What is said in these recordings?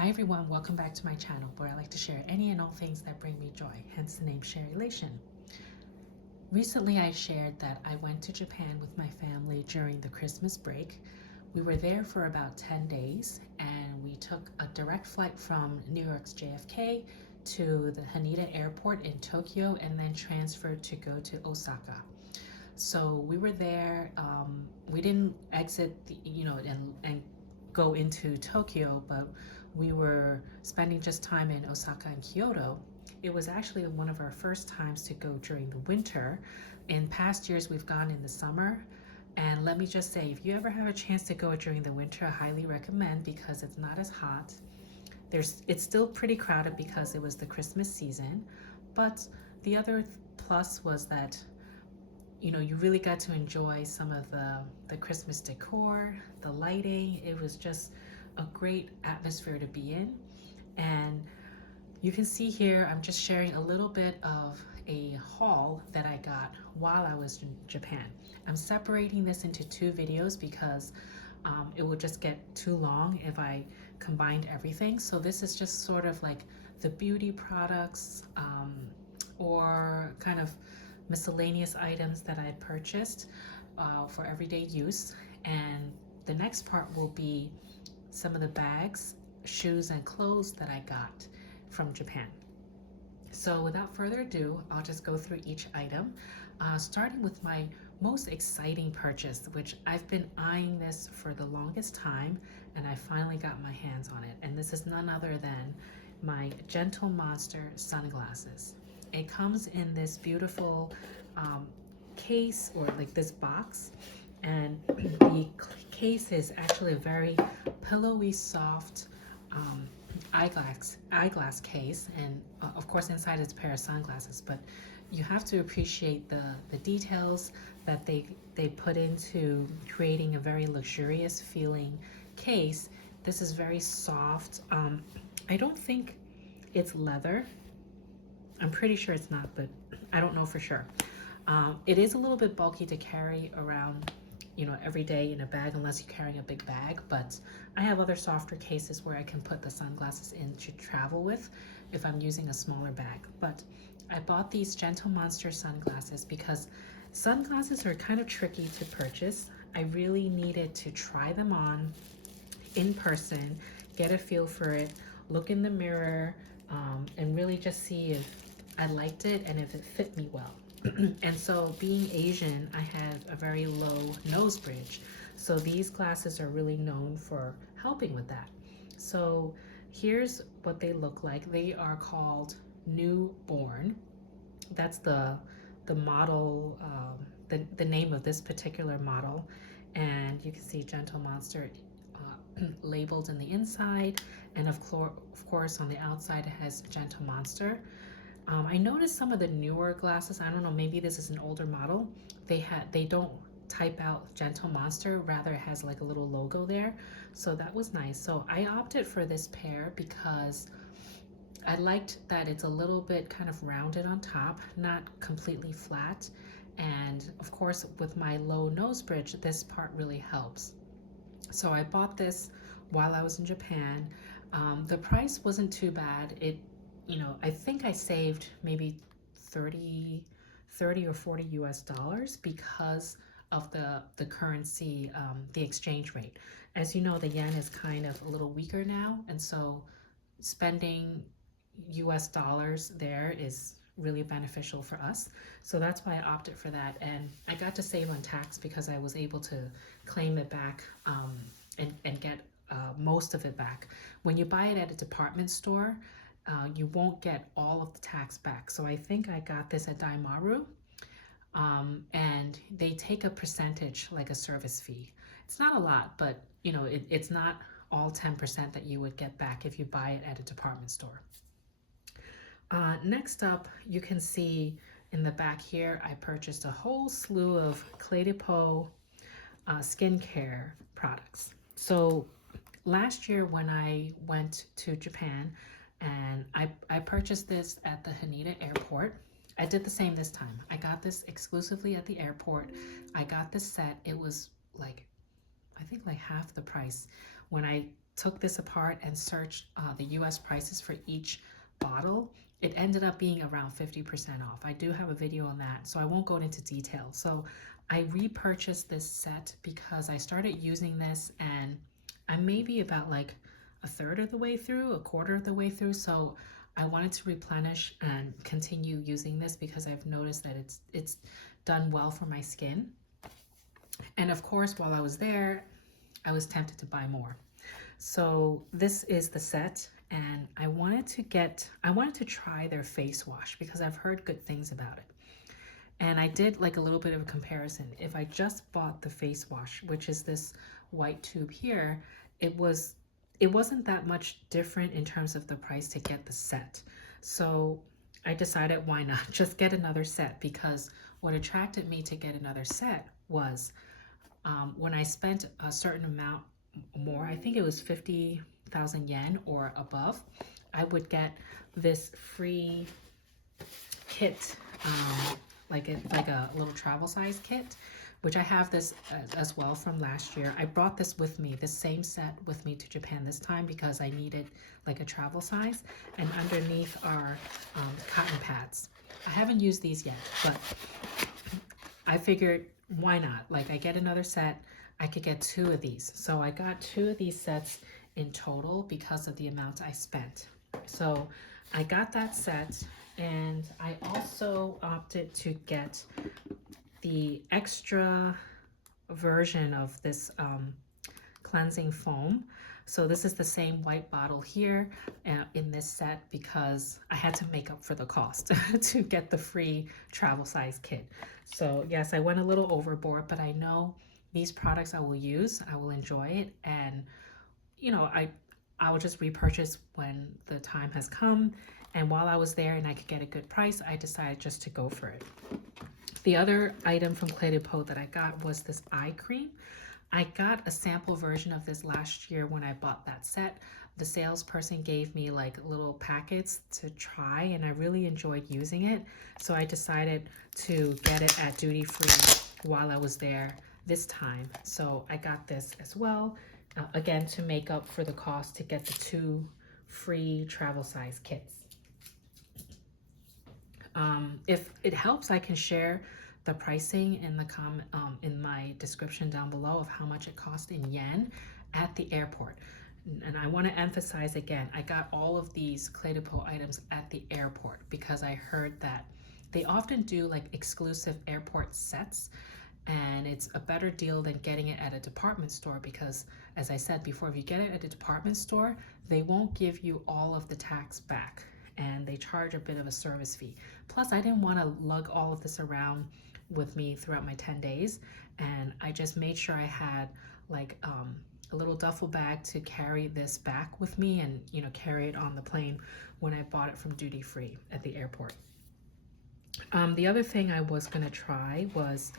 Hi everyone, welcome back to my channel where I like to share any and all things that bring me joy, hence the name Sharelation. Recently I shared that I went to Japan with my family during the Christmas break. We were there for about 10 days and we took a direct flight from New York's JFK to the Haneda airport in Tokyo and then transferred to go to Osaka. So we were there. We didn't exit, and go into Tokyo, but we were spending just time in Osaka and Kyoto. It was actually one of our first times to go during the winter. In past years, we've gone in the summer. And let me just say, if you ever have a chance to go during the winter, I highly recommend because it's not as hot. It's still pretty crowded because it was the Christmas season. But the other plus was that you really got to enjoy some of the Christmas decor, the lighting. It was just a great atmosphere to be in. And you can see here, I'm just sharing a little bit of a haul that I got while I was in Japan. I'm separating this into two videos because it would just get too long if I combined everything. So this is just sort of like the beauty products or kind of miscellaneous items that I purchased for everyday use. And the next part will be some of the bags, shoes, and clothes that I got from Japan. So without further ado, I'll just go through each item, starting with my most exciting purchase, which I've been eyeing this for the longest time, and I finally got my hands on it. And this is none other than my Gentle Monster sunglasses. It comes in this beautiful case, or like this box, and the case is actually a very pillowy, soft eyeglass case, and of course inside is a pair of sunglasses. But you have to appreciate the details that they put into creating a very luxurious feeling case. This is very soft. I don't think it's leather. I'm pretty sure it's not, but I don't know for sure. It is a little bit bulky to carry around, every day in a bag, unless you're carrying a big bag. But I have other softer cases where I can put the sunglasses in to travel with if I'm using a smaller bag. But I bought these Gentle Monster sunglasses because sunglasses are kind of tricky to purchase. I really needed to try them on in person, get a feel for it, look in the mirror, and really just see if I liked it and if it fit me well. And so being Asian, I have a very low nose bridge. So these glasses are really known for helping with that. So here's what they look like. They are called Newborn. That's the model, the name of this particular model. And you can see Gentle Monster labeled in the inside, and of course on the outside it has Gentle Monster. I noticed some of the newer glasses, I don't know, maybe this is an older model, they don't type out Gentle Monster, rather it has like a little logo there. So that was nice. So I opted for this pair because I liked that it's a little bit kind of rounded on top, not completely flat. And of course with my low nose bridge, this part really helps. So I bought this while I was in Japan. The price wasn't too bad. I think I saved maybe 30 or 40 US dollars because of the currency, the exchange rate. As you know, the yen is kind of a little weaker now, and so spending US dollars there is really beneficial for us. So that's why I opted for that. And I got to save on tax because I was able to claim it back, and get most of it back. When you buy it at a department store, you won't get all of the tax back. So I think I got this at Daimaru, and they take a percentage, like a service fee. It's not a lot, but it's not all 10% that you would get back if you buy it at a department store. Next up, you can see in the back here, I purchased a whole slew of Clé de Peau skincare products. So last year when I went to Japan, and I purchased this at the Haneda airport. I did the same this time. I got this exclusively at the airport. I got this set. It was like, I think like half the price when I took this apart and searched the US prices for each bottle, it ended up being around 50% off. I do have a video on that, so I won't go into detail. So I repurchased this set because I started using this and I'm maybe about like a third of the way through, a quarter of the way through. So I wanted to replenish and continue using this because I've noticed that it's done well for my skin. And of course, while I was there, I was tempted to buy more. So this is the set, and I wanted to try their face wash because I've heard good things about it. And I did like a little bit of a comparison. If I just bought the face wash, which is this white tube here, it wasn't that much different in terms of the price to get the set. So I decided why not just get another set, because what attracted me to get another set was when I spent a certain amount more, I think it was 50,000 yen or above, I would get this free kit, like a little travel size kit, which I have this as well from last year. I brought this with me, the same set with me to Japan this time because I needed like a travel size. And underneath are cotton pads. I haven't used these yet, but I figured why not? Like I get another set, I could get 2 of these. So I got 2 of these sets in total because of the amount I spent. So I got that set, and I also opted to get the extra version of this cleansing foam. So this is the same white bottle here in this set because I had to make up for the cost to get the free travel size kit. So yes, I went a little overboard, but I know these products I will use, I will enjoy it, and you know, I will just repurchase when the time has come. And while I was there and I could get a good price, I decided just to go for it. The other item from Clé de Peau that I got was this eye cream. I got a sample version of this last year when I bought that set. The salesperson gave me like little packets to try, and I really enjoyed using it. So I decided to get it at duty free while I was there this time. So I got this as well, again, to make up for the cost to get the 2 free travel size kits. If it helps, I can share the pricing in the in my description down below of how much it cost in yen at the airport. And I want to emphasize again, I got all of these Clé de Peau items at the airport because I heard that they often do like exclusive airport sets, and it's a better deal than getting it at a department store because, as I said before, if you get it at a department store, they won't give you all of the tax back and they charge a bit of a service fee. Plus, I didn't want to lug all of this around with me throughout my 10 days, and I just made sure I had like a little duffel bag to carry this back with me and, you know, carry it on the plane when I bought it from duty free at the airport. The other thing I was going to try was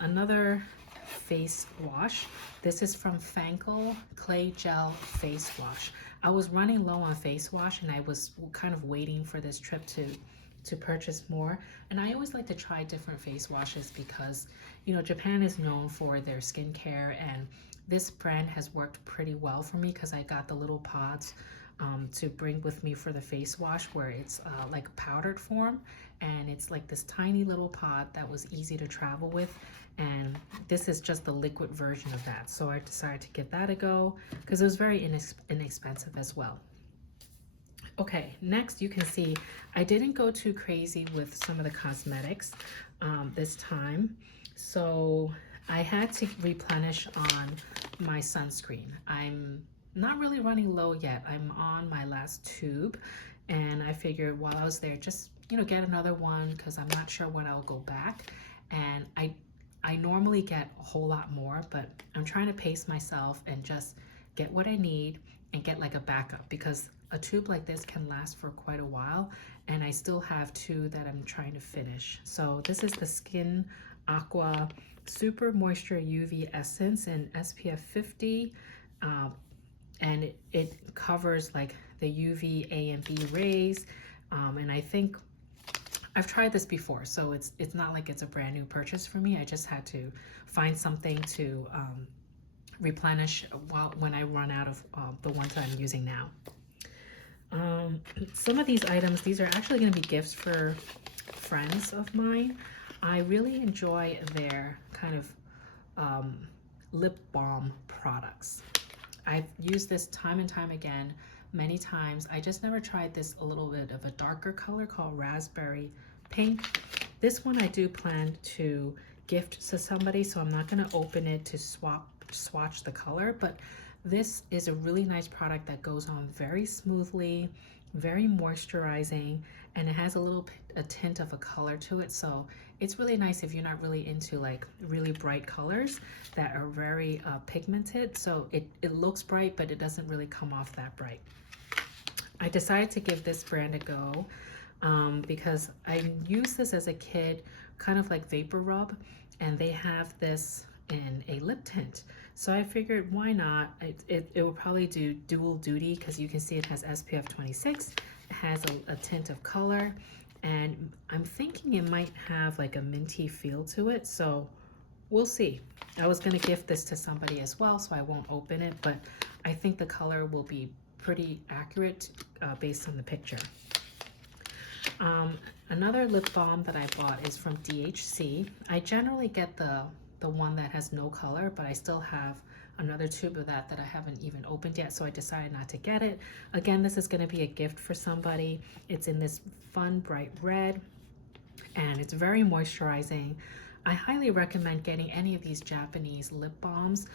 another face wash. This is from Fankle Clay Gel Face Wash. I was running low on face wash and I was kind of waiting for this trip to purchase more. And I always like to try different face washes because, you know, Japan is known for their skincare, and this brand has worked pretty well for me because I got the little pods to bring with me for the face wash, where it's like a powdered form, and it's like this tiny little pod that was easy to travel with, and this is just the liquid version of that. So I decided to give that a go because it was very inexpensive as well. Okay, next you can see I didn't go too crazy with some of the cosmetics this time, so I had to replenish on my sunscreen. I'm not really running low yet. I'm on my last tube, and I figured while I was there, just, you know, get another one because I'm not sure when I'll go back. And I normally get a whole lot more, but I'm trying to pace myself and just get what I need and get like a backup, because a tube like this can last for quite a while, and I still have 2 that I'm trying to finish. So this is the Skin Aqua Super Moisture UV Essence in SPF 50, and it covers like the UV A and B rays, and I think I've tried this before, so it's not like it's a brand new purchase for me. I just had to find something to replenish when I run out of the ones that I'm using now. Some of these items, these are actually going to be gifts for friends of mine. I really enjoy their kind of lip balm products. I've used this time and time again, many times. I just never tried this a little bit of a darker color called Raspberry Pink. This one I do plan to gift to somebody, so I'm not going to open it to swatch the color, but this is a really nice product that goes on very smoothly, very moisturizing, and it has a tint of a color to it. So it's really nice if you're not really into like really bright colors that are very pigmented. So it looks bright, but it doesn't really come off that bright. I decided to give this brand a go because I used this as a kid, kind of like vapor rub, and they have this in a lip tint. So I figured, why not? It will probably do dual duty because you can see it has SPF 26. It has a tint of color, and I'm thinking it might have like a minty feel to it. So we'll see. I was going to gift this to somebody as well, so I won't open it, but I think the color will be pretty accurate based on the picture. Another lip balm that I bought is from DHC. I generally get the one that has no color, but I still have another tube of that I haven't even opened yet, so I decided not to get it. Again, this is going to be a gift for somebody. It's in this fun bright red, and it's very moisturizing. I highly recommend getting any of these Japanese lip balms.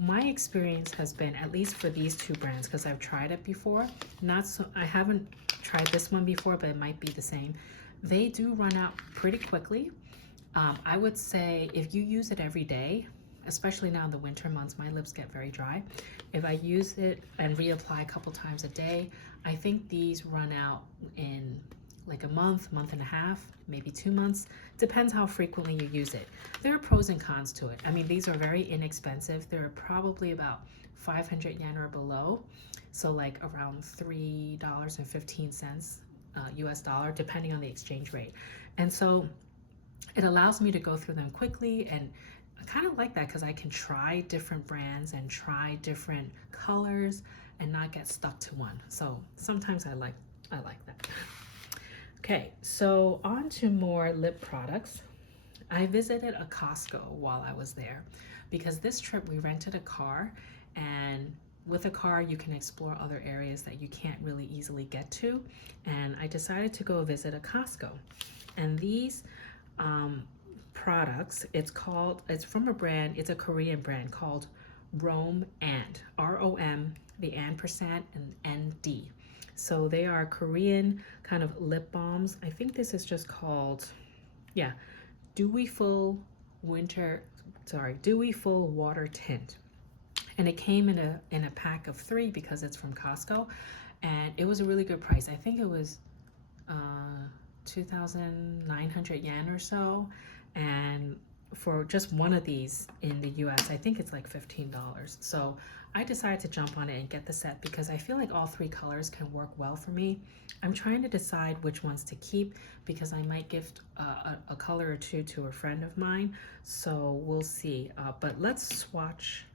My experience has been, at least for these two brands, because I've tried it before, I haven't tried this one before, but it might be the same. They do run out pretty quickly. I would say if you use it every day, especially now in the winter months, my lips get very dry. If I use it and reapply a couple times a day, I think these run out in like a month and a half, maybe 2 months. Depends how frequently you use it. There are pros and cons to it. I mean, these are very inexpensive. They're probably about 500 yen or below. So like around $3.15 US dollar, depending on the exchange rate. And so it allows me to go through them quickly, and I kind of like that because I can try different brands and try different colors and not get stuck to one. So sometimes I like that. Okay, so on to more lip products. I visited a Costco while I was there because this trip we rented a car, and with a car you can explore other areas that you can't really easily get to, and I decided to go visit a Costco. And these products, it's from a brand, it's a Korean brand called Rome and, ROM, the ampersand, and ND. So they are Korean kind of lip balms. I think this is just called, yeah, Dewy Full Water Tint. And it came in a pack of 3 because it's from Costco, and it was a really good price. I think it was 2,900 yen or so, and for just one of these in the US, I think it's like $15. So I decided to jump on it and get the set because I feel like all 3 colors can work well for me. I'm trying to decide which ones to keep because I might gift a color or 2 to a friend of mine, so we'll see. But let's swatch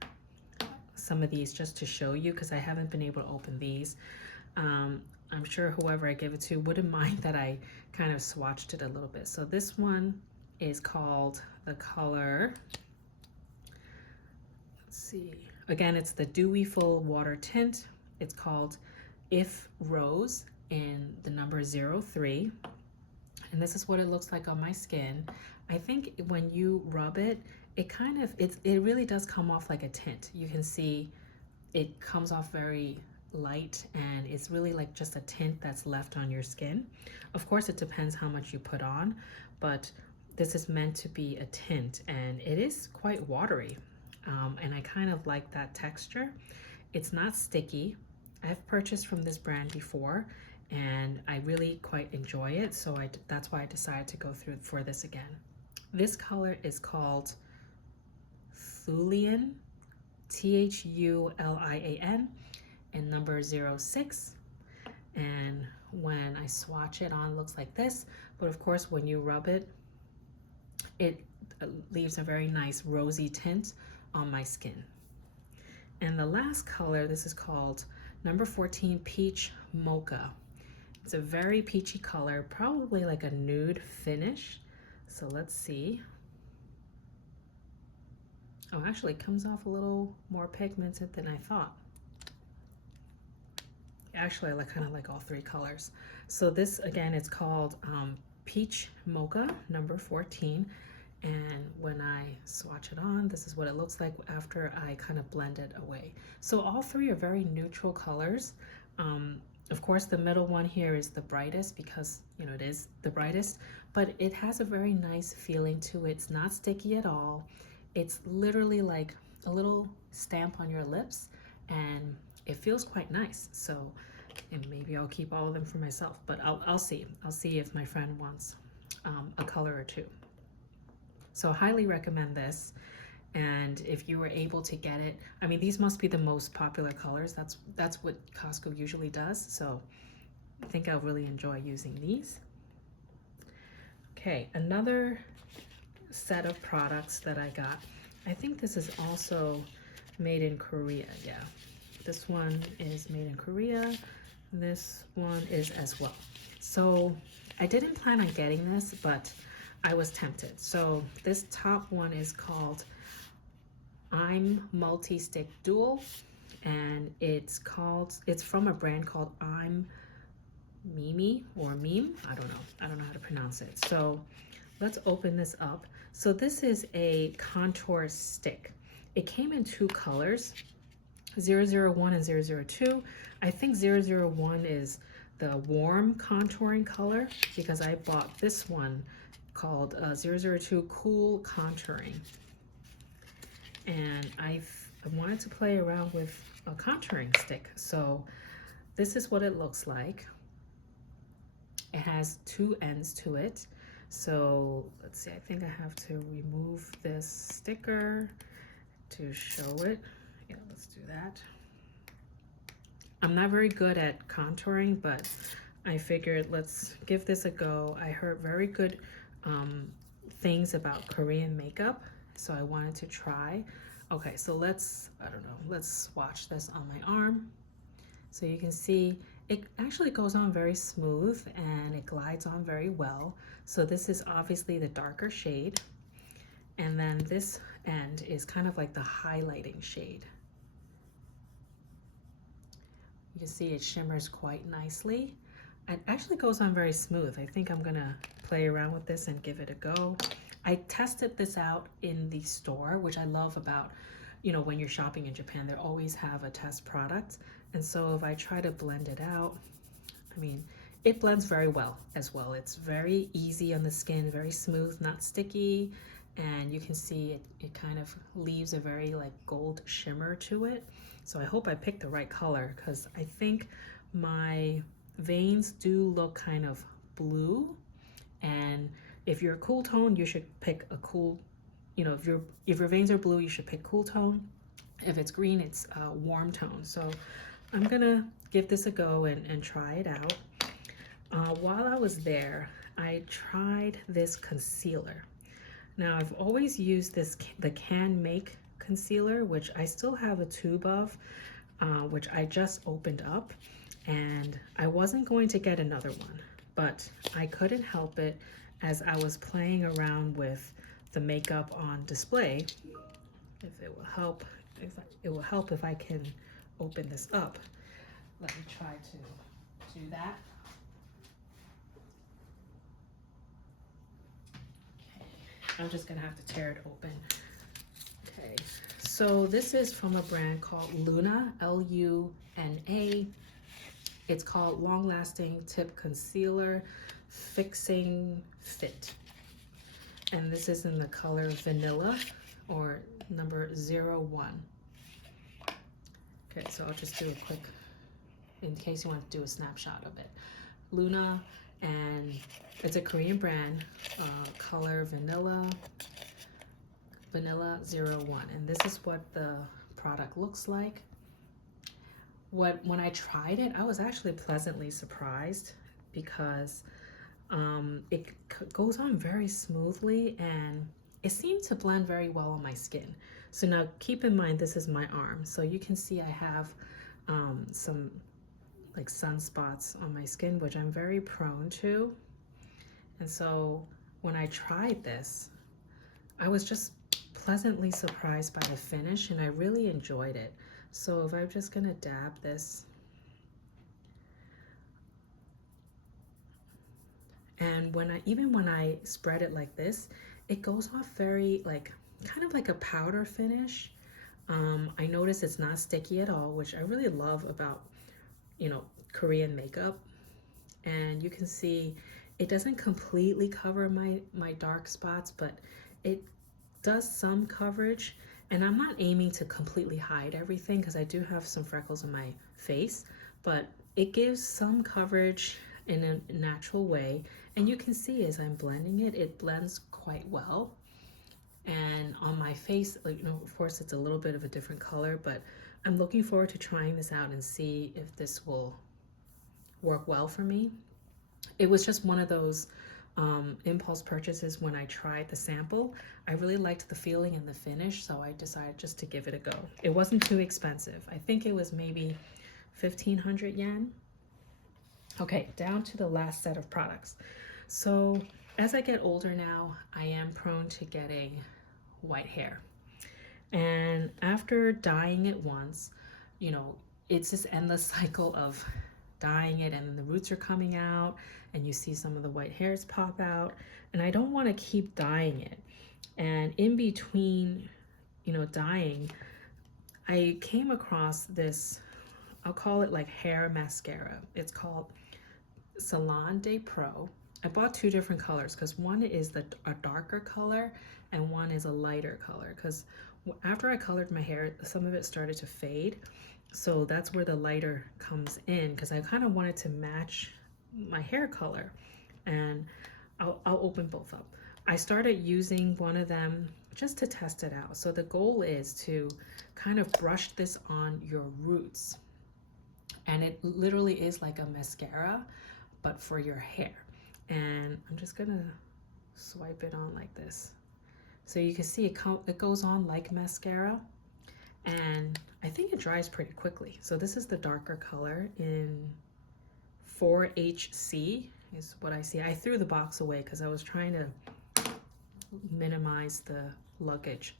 some of these just to show you because I haven't been able to open these. I'm sure whoever I give it to wouldn't mind that I kind of swatched it a little bit. So this one is called the color, let's see, again, it's the Dewy Full Water Tint. It's called If Rose in the number 03. And this is what it looks like on my skin. I think when you rub it, it really does come off like a tint. You can see it comes off very light, and it's really like just a tint that's left on your skin. Of course, it depends how much you put on, but this is meant to be a tint, and it is quite watery, and I kind of like that texture. It's not sticky. I've purchased from this brand before, and I really quite enjoy it, so that's why I decided to go through for this again. This color is called Thulian, Thulian, and number 06. And when I swatch it on, it looks like this, but of course when you rub it, it leaves a very nice rosy tint on my skin. And the last color, this is called number 14 Peach Mocha. It's a very peachy color, probably like a nude finish. So let's see. Oh, actually it comes off a little more pigmented than I thought. Actually, I kind of like all three colors. So this, again, it's called Peach Mocha number 14. And when I swatch it on, this is what it looks like after I kind of blend it away. So all three are very neutral colors. Of course, the middle one here is the brightest because, you know, it is the brightest, but it has a very nice feeling to it. It's not sticky at all. It's literally like a little stamp on your lips, and it feels quite nice. So, and maybe I'll keep all of them for myself, but I'll see. I'll see if my friend wants a color or two. So I highly recommend this. And if you were able to get it, I mean, these must be the most popular colors. That's what Costco usually does. So I think I'll really enjoy using these. Okay, another set of products that I got. I think this is also made in Korea. Yeah, this one is made in Korea. This one is as well. So I didn't plan on getting this, but I was tempted. So this top one is called I'm Multi-Stick Dual, and it's from a brand called I'm Mimi or Meme. I don't know how to pronounce it. So let's open this up. So this is a contour stick. It came in two colors, 001 and 002. I think 001 is the warm contouring color because I bought this one called 002 Cool Contouring. And I wanted to play around with a contouring stick. So this is what it looks like. It has two ends to it. So let's see, I think I have to remove this sticker to show it. Yeah, let's do that. I'm not very good at contouring, but I figured let's give this a go. I heard very good things about Korean makeup, so I wanted to try. Okay, so let's swatch this on my arm. So you can see it actually goes on very smooth and it glides on very well. So this is obviously the darker shade. And then this end is kind of like the highlighting shade. You can see it shimmers quite nicely. It actually goes on very smooth. I think I'm gonna play around with this and give it a go. I tested this out in the store, which I love about, you know, when you're shopping in Japan, they always have a test product. And so if I try to blend it out, I mean, it blends very well as well. It's very easy on the skin, very smooth, not sticky. And you can see it kind of leaves a very like gold shimmer to it. So I hope I picked the right color because I think my veins do look kind of blue. And if you're a cool tone, you should pick a cool, you know, if your veins are blue, you should pick cool tone. If it's green, it's a warm tone. So I'm gonna give this a go and try it out. While I was there, I tried this concealer. Now I've always used the Can Make concealer, which I still have a tube of, which I just opened up, and I wasn't going to get another one, but I couldn't help it as I was playing around with the makeup on display. If it will help, if I can open this up. Let me try to do that. Okay. I'm just gonna have to tear it open. Okay, so this is from a brand called Luna, Luna. It's called Long Lasting Tip Concealer Fixing Fit. And this is in the color Vanilla or number 01. Okay, so I'll just do a quick, in case you want to do a snapshot of it. Luna, and it's a Korean brand, color Vanilla 01. And this is what the product looks like. When I tried it, I was actually pleasantly surprised because it goes on very smoothly and it seemed to blend very well on my skin. So now keep in mind, this is my arm. So you can see I have some like sunspots on my skin, which I'm very prone to. And so when I tried this, I was just pleasantly surprised by the finish, and I really enjoyed it. So if I'm just gonna dab this, and even when I spread it like this, it goes off very like kind of like a powder finish. I notice it's not sticky at all, which I really love about, you know, Korean makeup. And you can see it doesn't completely cover my dark spots, but it does some coverage. And I'm not aiming to completely hide everything because I do have some freckles on my face, but it gives some coverage in a natural way. And you can see as I'm blending it, it blends quite well. And on my face, like, you know, of course it's a little bit of a different color, but I'm looking forward to trying this out and see if this will work well for me. It was just one of those impulse purchases. When I tried the sample, I really liked the feeling and the finish, so I decided just to give it a go. It wasn't too expensive. I think it was maybe 1,500 yen. Okay, down to the last set of products. So as I get older now, I am prone to getting white hair. And after dyeing it once, you know, it's this endless cycle of dyeing it, and then the roots are coming out and you see some of the white hairs pop out, and I don't want to keep dyeing it. And in between, you know, dyeing, I came across this, I'll call it like hair mascara. It's called Salon de Pro. I bought two different colors because one is a darker color and one is a lighter color, because after I colored my hair, some of it started to fade. So that's where the lighter comes in, because I kind of wanted to match my hair color. And I'll open both up. I started using one of them just to test it out. So the goal is to kind of brush this on your roots. And it literally is like a mascara, but for your hair. And I'm just gonna swipe it on like this. So you can see it goes on like mascara, and I think it dries pretty quickly. So this is the darker color in 4HC is what I see. I threw the box away because I was trying to minimize the luggage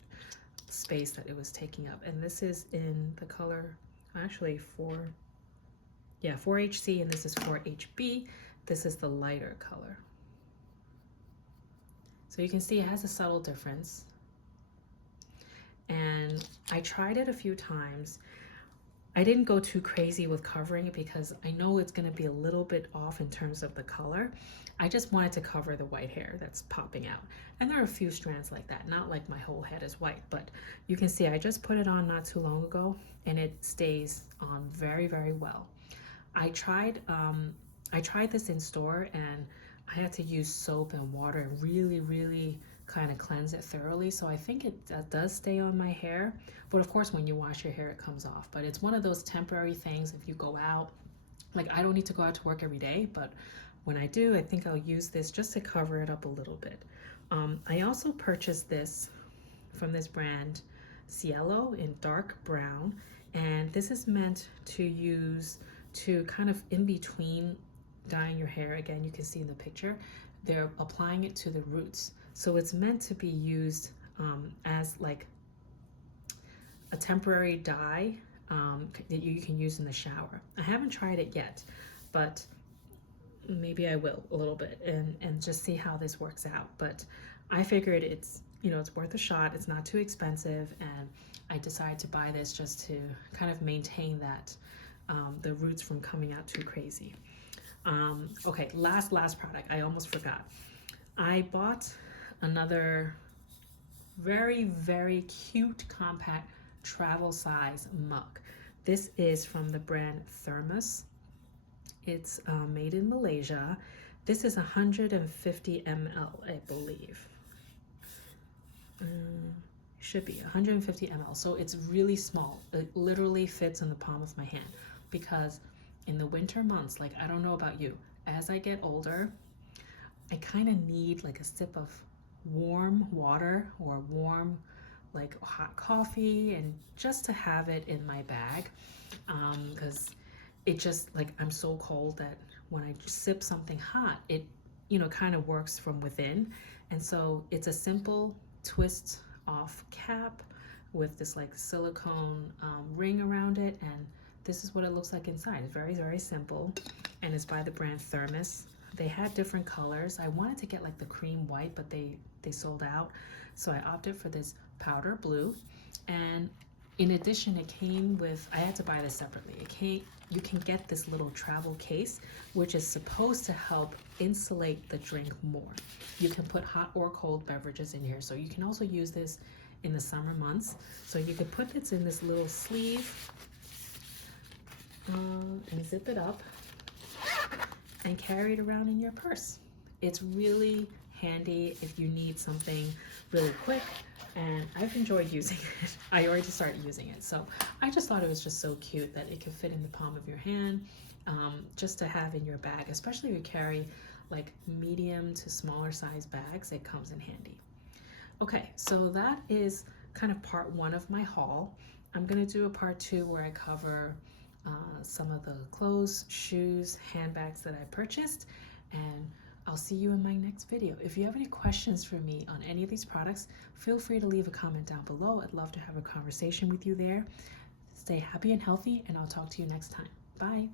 space that it was taking up. And this is in the color, actually 4HC, and this is 4HB. This is the lighter color. So you can see it has a subtle difference. And I tried it a few times. I didn't go too crazy with covering it because I know it's going to be a little bit off in terms of the color. I just wanted to cover the white hair that's popping out. And there are a few strands like that, not like my whole head is white, but you can see I just put it on not too long ago and it stays on very, very well. I tried this in store, and I had to use soap and water and really kind of cleanse it thoroughly. So I think it does stay on my hair, but of course when you wash your hair it comes off. But it's one of those temporary things. If you go out, like I don't need to go out to work every day, but when I do, I think I'll use this just to cover it up a little bit. I also purchased this from this brand, Cielo, in dark brown, and this is meant to use to kind of in between dyeing your hair. Again, you can see in the picture, they're applying it to the roots. So it's meant to be used as like a temporary dye that you can use in the shower. I haven't tried it yet, but maybe I will a little bit and just see how this works out. But I figured it's, you know, it's worth a shot. It's not too expensive, and I decided to buy this just to kind of maintain that the roots from coming out too crazy. Okay, last product. I almost forgot. I bought another very cute compact travel size mug. This is from the brand Thermos. It's made in Malaysia. This is 150 ml, I believe. Should be 150 ml. So it's really small. It literally fits in the palm of my hand, because in the winter months, like I don't know about you, as I get older, I kind of need like a sip of warm water or warm like hot coffee and just to have it in my bag, because it just like I'm so cold that when I sip something hot, it kind of works from within. And so it's a simple twist off cap with this like silicone ring around it, and this is what it looks like inside. It's very, very simple, and it's by the brand Thermos. They had different colors. I wanted to get like the cream white, but they sold out, so I opted for this powder blue. And in addition, it came with, I had to buy this separately. You can get this little travel case, which is supposed to help insulate the drink more. You can put hot or cold beverages in here. So you can also use this in the summer months. So you could put this in this little sleeve and zip it up and carry it around in your purse. It's really handy if you need something really quick, and I've enjoyed using it. I already started using it, so I just thought it was just so cute that it could fit in the palm of your hand, just to have in your bag, especially if you carry like medium to smaller size bags. It comes in handy. Okay, so that is kind of part one of my haul. I'm gonna do a part two where I cover some of the clothes, shoes, handbags that I purchased, and I'll see you in my next video. If you have any questions for me on any of these products, feel free to leave a comment down below. I'd love to have a conversation with you there. Stay happy and healthy, and I'll talk to you next time. Bye.